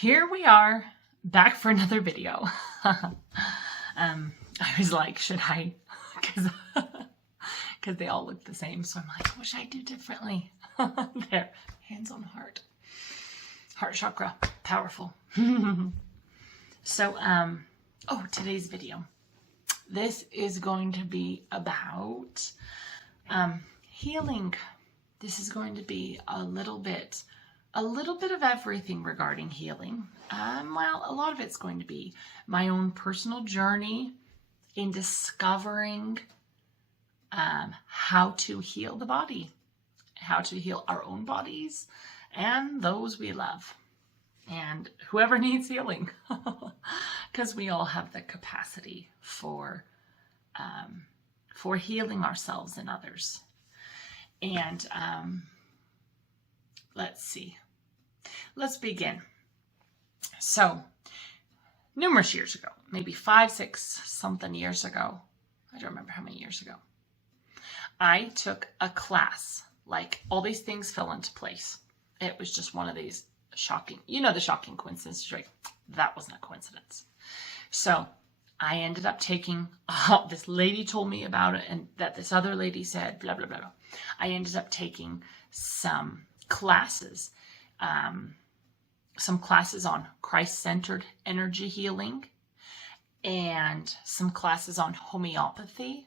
Here we are, back for another video. I was like, should I? Because they all look the same. So I'm like, what should I do differently? There, hands on heart. Heart chakra, powerful. So, today's video. This is going to be about healing. This is going to be a little bit of everything regarding healing. Well, a lot of it's going to be my own personal journey in discovering how to heal the body, how to heal our own bodies and those we love, and whoever needs healing, because we all have the capacity for healing ourselves and others. And let's see. Let's begin. So, numerous years ago, maybe 5, 6 something years ago, I don't remember how many years ago, I took a class. Like, all these things fell into place. It was just one of these shocking, the shocking coincidences, right? That wasn't a coincidence. So, I ended up taking, this lady told me about it, and that this other lady said, blah, blah, blah, blah. I ended up taking some classes on Christ-centered energy healing, and some classes on homeopathy,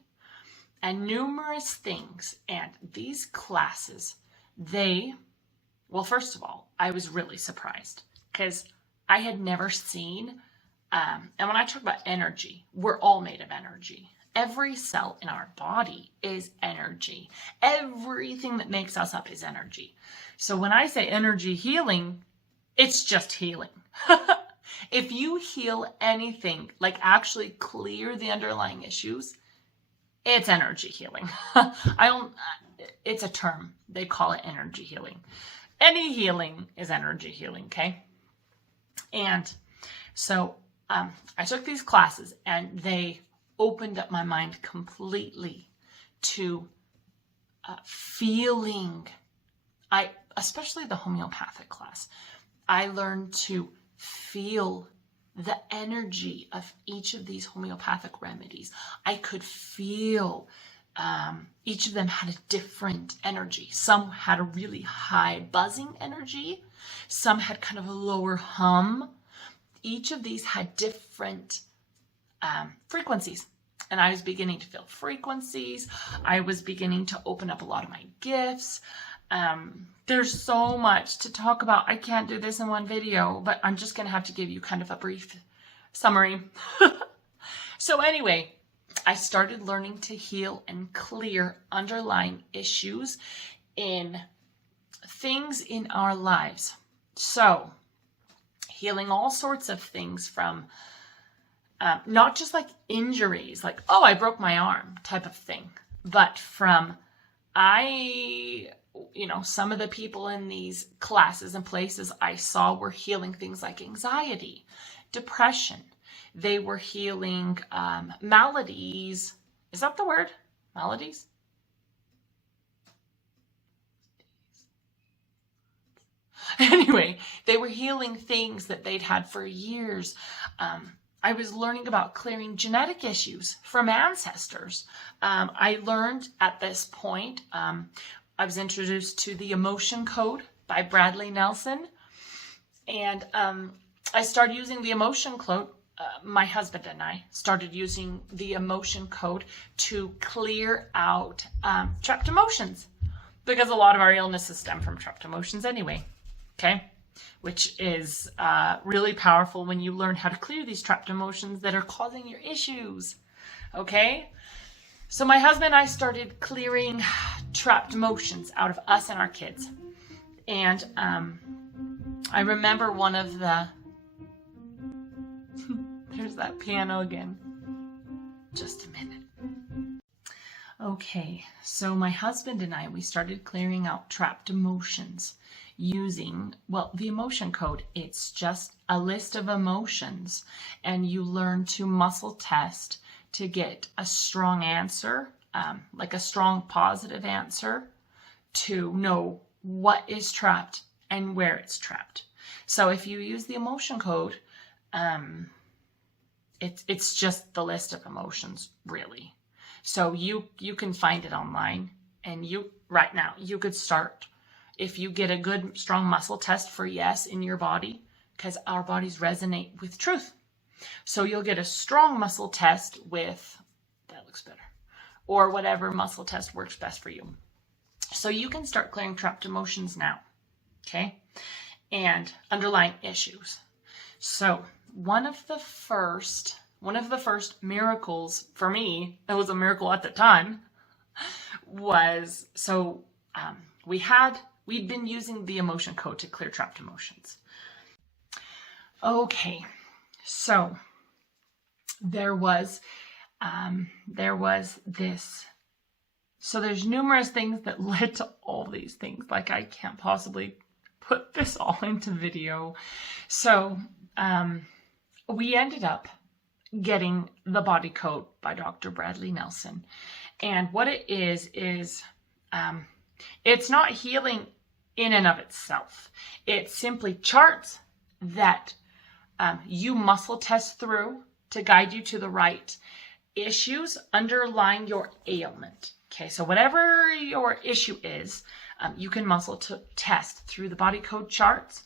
and numerous things. And these classes, well, first of all, I was really surprised because I had never seen, and when I talk about energy, we're all made of energy. Every cell in our body is energy. Everything that makes us up is energy. So when I say energy healing, it's just healing. If you heal anything, like actually clear the underlying issues, it's energy healing. It's a term. They call it energy healing. Any healing is energy healing, okay? And so I took these classes, and they opened up my mind completely to feeling. Especially the homeopathic class, I learned to feel the energy of each of these homeopathic remedies. I could feel each of them had a different energy. Some had a really high buzzing energy. Some had kind of a lower hum. Each of these had different frequencies. And I was beginning to feel frequencies. I was beginning to open up a lot of my gifts. There's so much to talk about. I can't do this in one video, but I'm just going to have to give you kind of a brief summary. So anyway, I started learning to heal and clear underlying issues in things in our lives. So healing all sorts of things from not just like injuries, like, oh, I broke my arm type of thing, but from some of the people in these classes and places I saw were healing things like anxiety, depression. They were healing maladies. Is that the word? Maladies? Anyway, they were healing things that they'd had for years. I was learning about clearing genetic issues from ancestors. I learned at this point, I was introduced to the Emotion Code by Bradley Nelson. And I started using the Emotion Code. My husband and I started using the Emotion Code to clear out trapped emotions, because a lot of our illnesses stem from trapped emotions anyway. Okay? Which is really powerful when you learn how to clear these trapped emotions that are causing your issues. Okay? So my husband and I started clearing trapped emotions out of us and our kids. And I remember one of the... There's that piano again. Just a minute. Okay, so my husband and I, we started clearing out trapped emotions using, the Emotion Code. It's just a list of emotions, and you learn to muscle test to get a strong answer, like a strong positive answer, to know what is trapped and where it's trapped. So if you use the emotion code, it's just the list of emotions, really. So you can find it online, and right now you could start. If you get a good strong muscle test for yes in your body, because our bodies resonate with truth. So you'll get a strong muscle test with, that looks better, or whatever muscle test works best for you. So you can start clearing trapped emotions now, okay? And underlying issues. So one of the first miracles for me, it was a miracle at the time, was, so we'd been using the emotion code to clear trapped emotions. Okay, so there was this. So there's numerous things that led to all these things. Like, I can't possibly put this all into video. So we ended up getting the Body Code by Dr. Bradley Nelson. And what it is it's not healing in and of itself. It's simply charts that you muscle test through to guide you to the right issues underlying your ailment. Okay, so whatever your issue is, you can muscle test through the Body Code charts.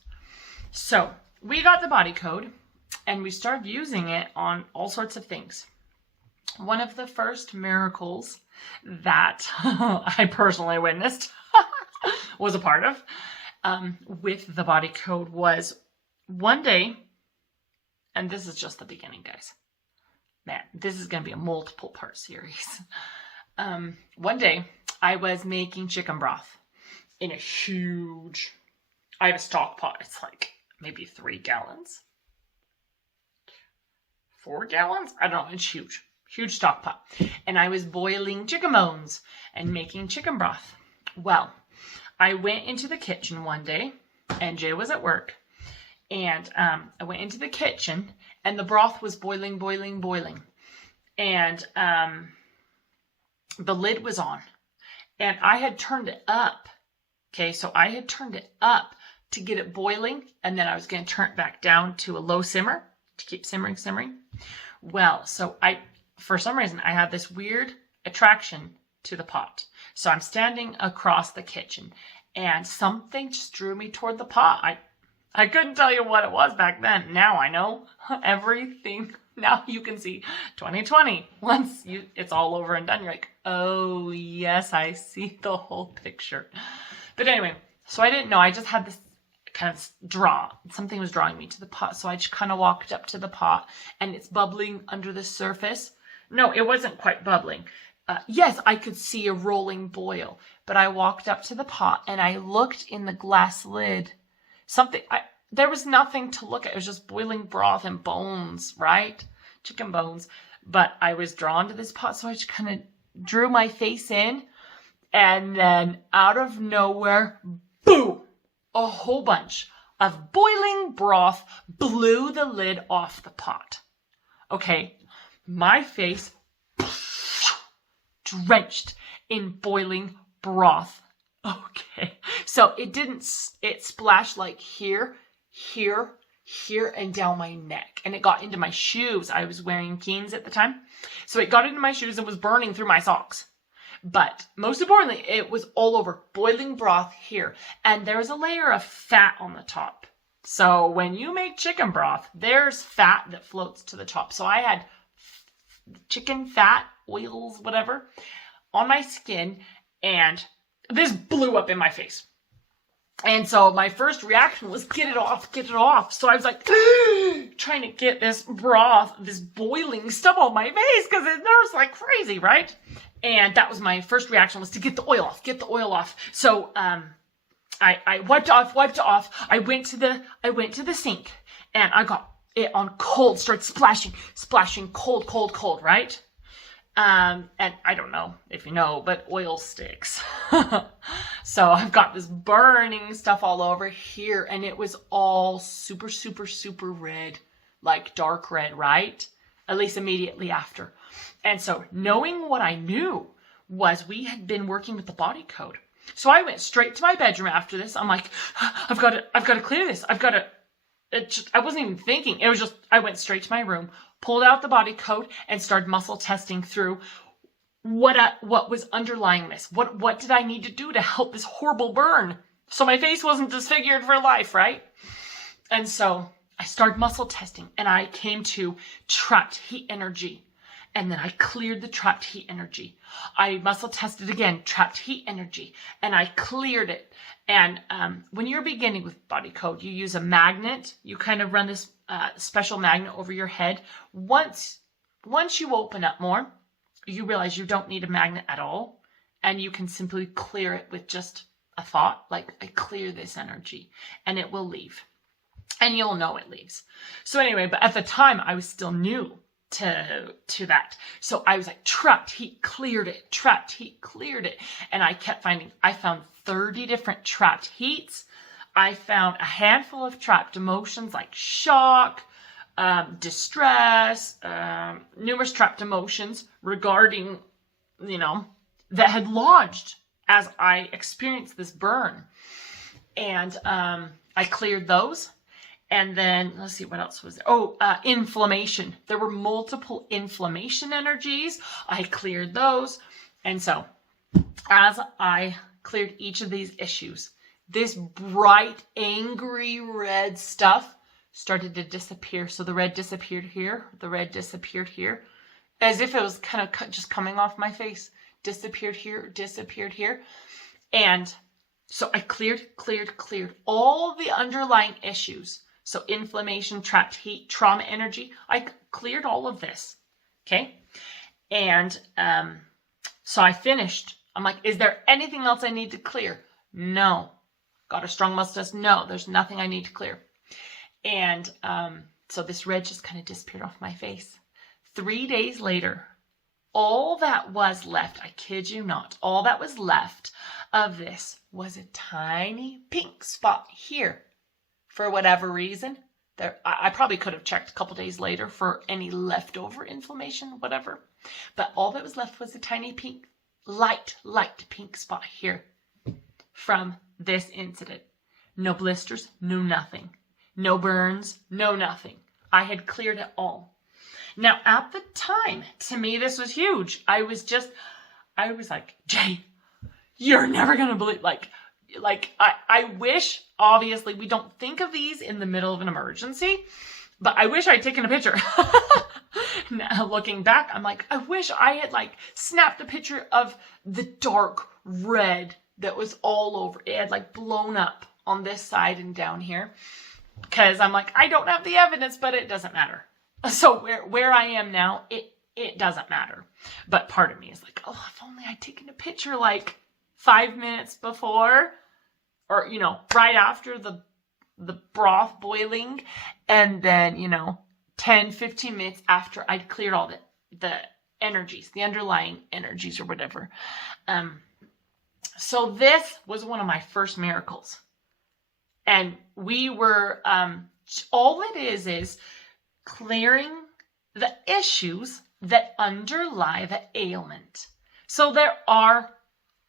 So we got the Body Code and we started using it on all sorts of things. One of the first miracles that I personally witnessed, was a part of, with the Body Code was one day, and this is just the beginning, guys. Man, this is going to be a multiple part series. One day, I was making chicken broth in a huge, I have a stock pot. It's like maybe 3 gallons. 4 gallons? I don't know. It's huge. Huge stock pot. And I was boiling chicken bones and making chicken broth. Well, I went into the kitchen one day, and Jay was at work. And I went into the kitchen, and the broth was boiling. And the lid was on. And I had turned it up. Okay, so I had turned it up to get it boiling, and then I was going to turn it back down to a low simmer to keep simmering. Well, so for some reason, I had this weird attraction to the pot. So I'm standing across the kitchen, and something just drew me toward the pot. I couldn't tell you what it was back then. Now I know everything. Now you can see 2020. Once it's all over and done, you're like, oh yes, I see the whole picture. But anyway, so I didn't know. I just had this kind of something was drawing me to the pot. So I just kind of walked up to the pot, and it's bubbling under the surface. No, it wasn't quite bubbling. Yes, I could see a rolling boil, but I walked up to the pot and I looked in the glass lid. There was nothing to look at. It was just boiling broth and bones, right? Chicken bones. But I was drawn to this pot, so I just kind of drew my face in, and then out of nowhere, boom! A whole bunch of boiling broth blew the lid off the pot. Okay, my face drenched in boiling broth. Okay, so it splashed like here, and down my neck. And it got into my shoes. I was wearing Keens at the time. So it got into my shoes and was burning through my socks. But most importantly, it was all over, boiling broth here. And there's a layer of fat on the top. So when you make chicken broth, there's fat that floats to the top. So I had chicken fat, oils, whatever, on my skin, and this blew up in my face. And so my first reaction was, get it off. So I was like, trying to get this broth, this boiling stuff on my face, because it hurts like crazy, right? And that was my first reaction, was to get the oil off. So I wiped it off. I went to the sink, and I got it on cold, started splashing cold, right? And I don't know if you know, but oil sticks. So I've got this burning stuff all over here, and it was all super red, like dark red, right? At least immediately after. And so knowing what I knew was we had been working with the Body Code. So I went straight to my bedroom after this. I'm like, I've got to clear this. I've got to I wasn't even thinking. It was just, I went straight to my room, pulled out the body code, and started muscle testing through what was underlying this. What did I need to do to help this horrible burn so my face wasn't disfigured for life, right? And so I started muscle testing, and I came to trapped heat energy. And then I cleared the trapped heat energy. I muscle tested again, trapped heat energy, and I cleared it. And when you're beginning with body code, you use a magnet. You kind of run this special magnet over your head. Once you open up more, you realize you don't need a magnet at all. And you can simply clear it with just a thought, like, I clear this energy, and it will leave. And you'll know it leaves. So anyway, but at the time, I was still new to that. So I was like, trapped heat, cleared it, trapped heat, cleared it. And I found 30 different trapped heats. I found a handful of trapped emotions like shock, distress, numerous trapped emotions regarding, that had lodged as I experienced this burn. And I cleared those. And then, let's see, what else was there? Oh, inflammation. There were multiple inflammation energies. I cleared those. And so, as I cleared each of these issues, this bright, angry red stuff started to disappear. So the red disappeared here. The red disappeared here. As if it was kind of just coming off my face. Disappeared here, disappeared here. And so I cleared all the underlying issues. So inflammation, trapped heat, trauma energy, I cleared all of this, okay? And so I finished. I'm like, is there anything else I need to clear? No. Got a strong muscle test? No, there's nothing I need to clear. And so this red just kind of disappeared off my face. 3 days later, all that was left, I kid you not, all that was left of this was a tiny pink spot here. For whatever reason, I probably could have checked a couple days later for any leftover inflammation, whatever. But all that was left was a tiny pink, light pink spot here from this incident. No blisters, no nothing. No burns, no nothing. I had cleared it all. Now, at the time, to me, this was huge. I was like, Jay, you're never going to believe, I wish, obviously, we don't think of these in the middle of an emergency, but I wish I'd taken a picture. Now, looking back, I'm like, I wish I had snapped a picture of the dark red that was all over. It had blown up on this side and down here. Because I'm like, I don't have the evidence, but it doesn't matter. So where I am now, it doesn't matter. But part of me is like, oh, if only I'd taken a picture 5 minutes before, or, right after the broth boiling, and then, 10, 15 minutes after I'd cleared all the energies, the underlying energies or whatever. So this was one of my first miracles. And we were, all it is clearing the issues that underlie the ailment. So there are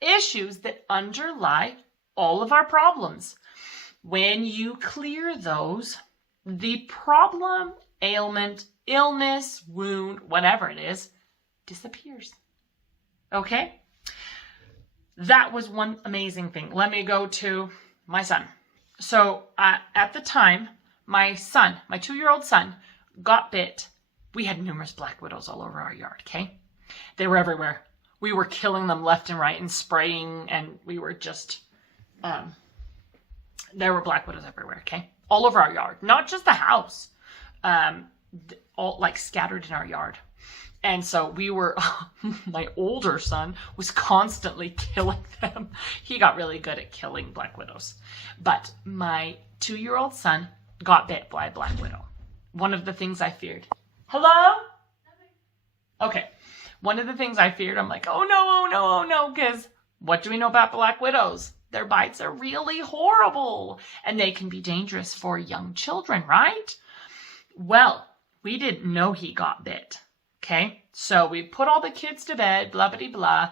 issues that underlie all of our problems. When you clear those, the problem, ailment, illness, wound, whatever it is, disappears. Okay? That was one amazing thing. Let me go to my son. So at the time, my 2-year-old son, got bit. We had numerous black widows all over our yard, okay? They were everywhere. We were killing them left and right and spraying, and we were just, there were black widows everywhere, okay? All over our yard, not just the house, all scattered in our yard. And so we were, my older son was constantly killing them. He got really good at killing black widows. But my 2-year-old son got bit by a black widow. One of the things I feared. Hello? Okay. One of the things I feared, I'm like, oh no, because what do we know about black widows? Their bites are really horrible, and they can be dangerous for young children, right? Well, we didn't know he got bit. Okay, so we put all the kids to bed, blah, blah, blah.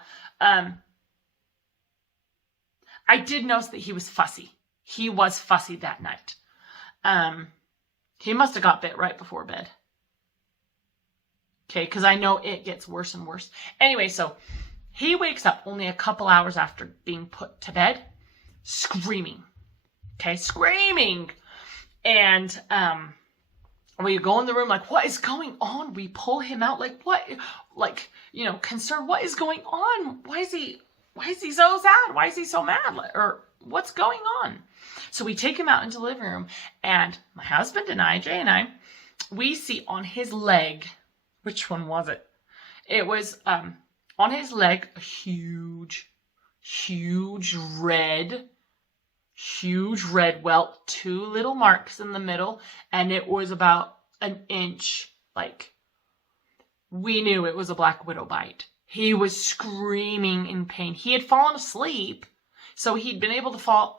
I did notice that he was fussy. He was fussy that night. He must have got bit right before bed. Okay, because I know it gets worse and worse. Anyway, so he wakes up only a couple hours after being put to bed, screaming. Okay, screaming. And we go in the room like, what is going on? We pull him out like, what? Like, you know, concerned, what is going on? Why is he so sad? Why is he so mad? Or what's going on? So we take him out into the living room, and my husband and I, Jay and I, we see on his leg, which one was it? It was on his leg, a huge red welt, 2 little marks in the middle, and it was about an inch. Like, we knew it was a black widow bite. He was screaming in pain. He had fallen asleep, so he'd been able to fall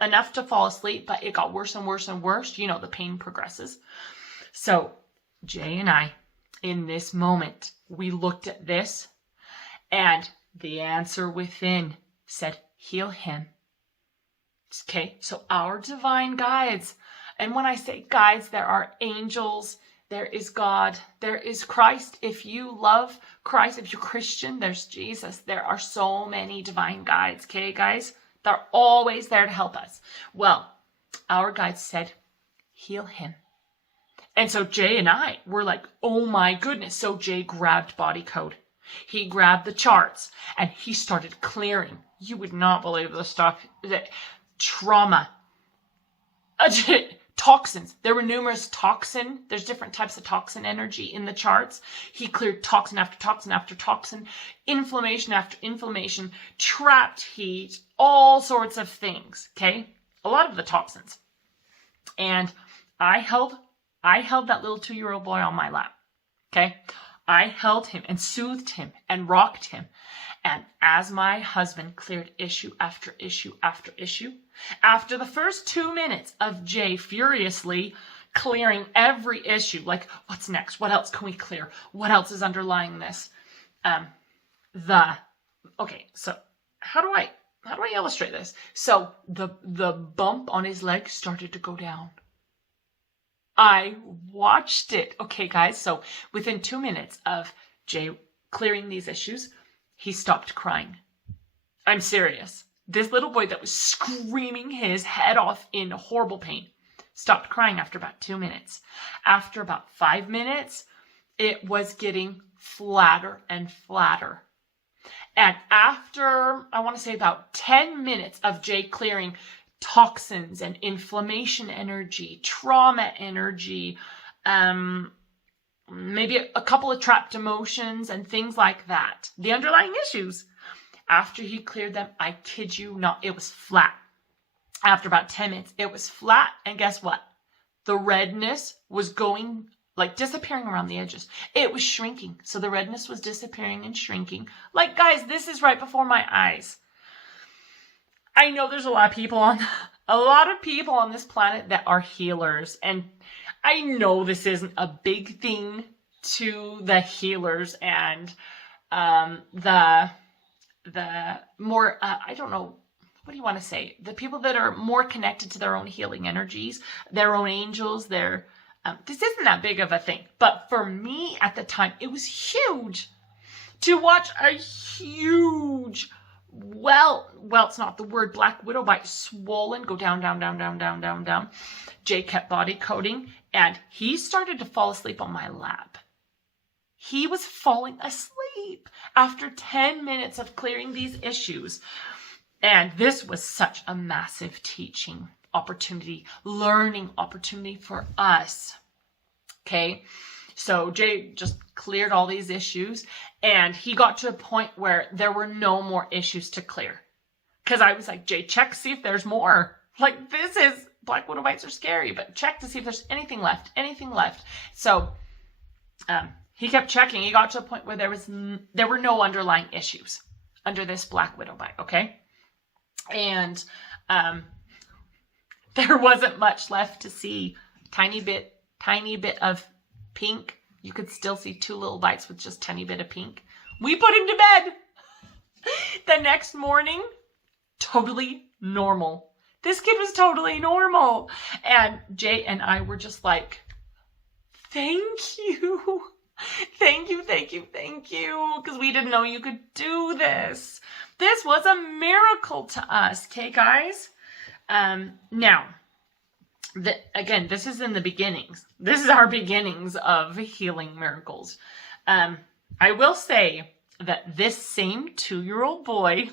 asleep, but it got worse and worse and worse. You know, the pain progresses. So Jay and I, in this moment, we looked at this, and the answer within said, heal him. Okay, so our divine guides, and when I say guides, there are angels, there is God, there is Christ. If you love Christ, if you're Christian, there's Jesus. There are so many divine guides, okay, guys? They're always there to help us. Well, our guides said, heal him. And so Jay and I were like, oh my goodness. So Jay grabbed Body Code. He grabbed the charts, and he started clearing. You would not believe the stuff that trauma, toxins. There were numerous there's different types of toxin energy in the charts. He cleared toxin after toxin after toxin, inflammation after inflammation, trapped heat, all sorts of things, okay? A lot of the toxins. And I held that little 2-year-old boy on my lap, okay? I held him and soothed him and rocked him. And as my husband cleared issue after issue after issue, after the first 2 minutes of Jay furiously clearing every issue, like, what's next? What else can we clear? What else is underlying this? Okay, so how do I illustrate this? So the bump on his leg started to go down. I watched it. Okay, guys, so within 2 minutes of Jay clearing these issues, he stopped crying. I'm serious. This little boy that was screaming his head off in horrible pain stopped crying after about 2 minutes. After about 5 minutes, it was getting flatter and flatter. And after, I want to say about 10 minutes of Jay clearing toxins and inflammation energy, trauma energy, maybe a couple of trapped emotions and things like that, the underlying issues. After he cleared them, I kid you not, it was flat. After about 10 minutes, it was flat. And guess what? The redness was going, like, disappearing around the edges. It was shrinking. So the redness was disappearing and shrinking. Like, guys, this is right before my eyes. I know there's a lot of people on this planet that are healers. And I know this isn't a big thing to the healers and the more, I don't know, what do you want to say? The people that are more connected to their own healing energies, their own angels, this isn't that big of a thing. But for me at the time, it was huge to watch a huge, welt's not the word, black widow bite, swollen, go down, down, down, down, down, down, down. Jay kept body coding, and he started to fall asleep on my lap. He was falling asleep after 10 minutes of clearing these issues. And this was such a massive teaching opportunity, learning opportunity for us. Okay, so Jay just cleared all these issues, and he got to a point where there were no more issues to clear. Because I was like, Jay, check, see if there's more. Like, black widow bites are scary, but check to see if there's anything left. So, he kept checking. He got to a point where there were no underlying issues under this black widow bite, okay? And there wasn't much left to see. Tiny bit of pink. You could still see 2 little bites with just tiny bit of pink. We put him to bed. The next morning, totally normal. This kid was totally normal. And Jay and I were just like, Thank you. Thank you, because we didn't know you could do this. This was a miracle to us, okay, guys? Now, again, this is in the beginnings. This is our beginnings of healing miracles. I will say that this same 2-year-old boy,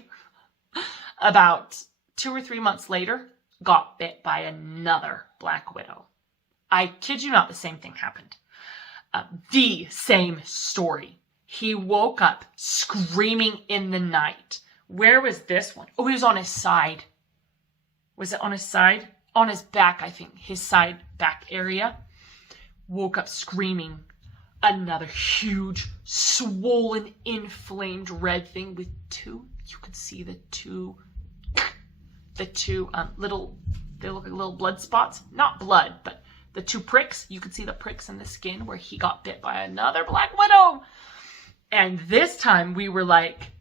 about 2 or 3 months later, got bit by another black widow. I kid you not, the same thing happened. The same story. He woke up screaming in the night. Where was this one? Oh, he was on his side. Was it on his side? On his back, I think. His side back area. Woke up screaming. Another huge, swollen, inflamed red thing with two. You could see the two little, they look like little blood spots. Not blood, but the 2 pricks. You could see the pricks in the skin where he got bit by another black widow. And this time we were like,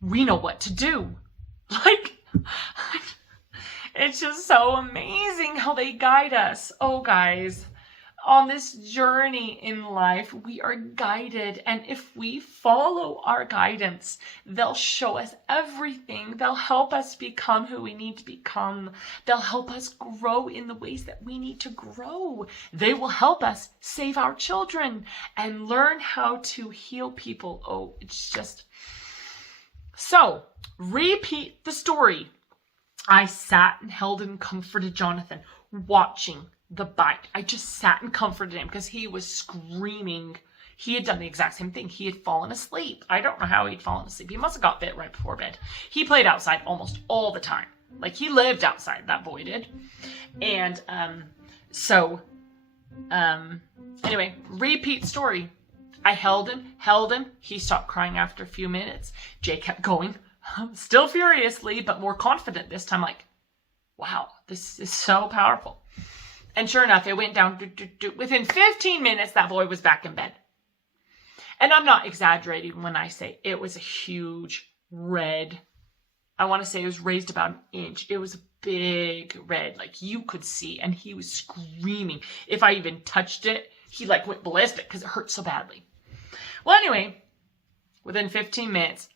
we know what to do. Like, it's just so amazing how they guide us. Oh, guys, on this journey in life, we are guided. And if we follow our guidance, they'll show us everything. They'll help us become who we need to become. They'll help us grow in the ways that we need to grow. They will help us save our children and learn how to heal people. Oh, it's just... So, repeat the story. I sat and held and comforted Jonathan, watching the bite. I just sat and comforted him because he was screaming. He had done the exact same thing. He had fallen asleep. I don't know how he'd fallen asleep. He must have got bit right before bed. He played outside almost all the time. Like, he lived outside, that boy did. And anyway, repeat story. I held him. He stopped crying after a few minutes. Jay kept going, still furiously, but more confident this time. Like, wow, this is so powerful. And sure enough, it went down. Within 15 minutes, that boy was back in bed. And I'm not exaggerating when I say it was a huge red. I want to say it was raised about an inch. It was a big red, like you could see. And he was screaming. If I even touched it, he like went ballistic because it hurt so badly. Well, anyway, within 15 minutes,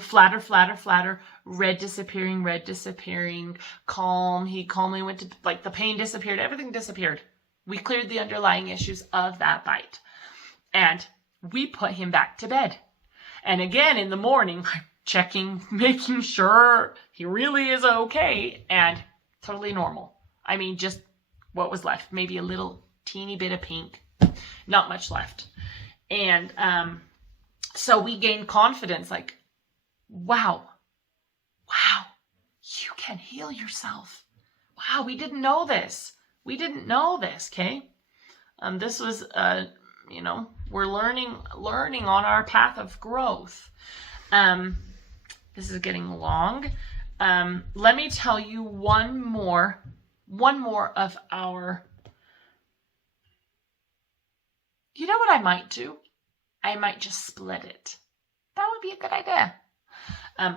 flatter, red disappearing, calm. He calmly went to, like, the pain disappeared, everything disappeared. We cleared the underlying issues of that bite. And we put him back to bed. And again, in the morning, I'm checking, making sure he really is okay, and totally normal. I mean, just what was left, maybe a little teeny bit of pink, not much left. And so we gained confidence, like, wow, you can heal yourself. Wow, we didn't know this, okay? This was, we're learning on our path of growth. This is getting long. Let me tell you one more of our... You know what I might do? I might just split it. That would be a good idea.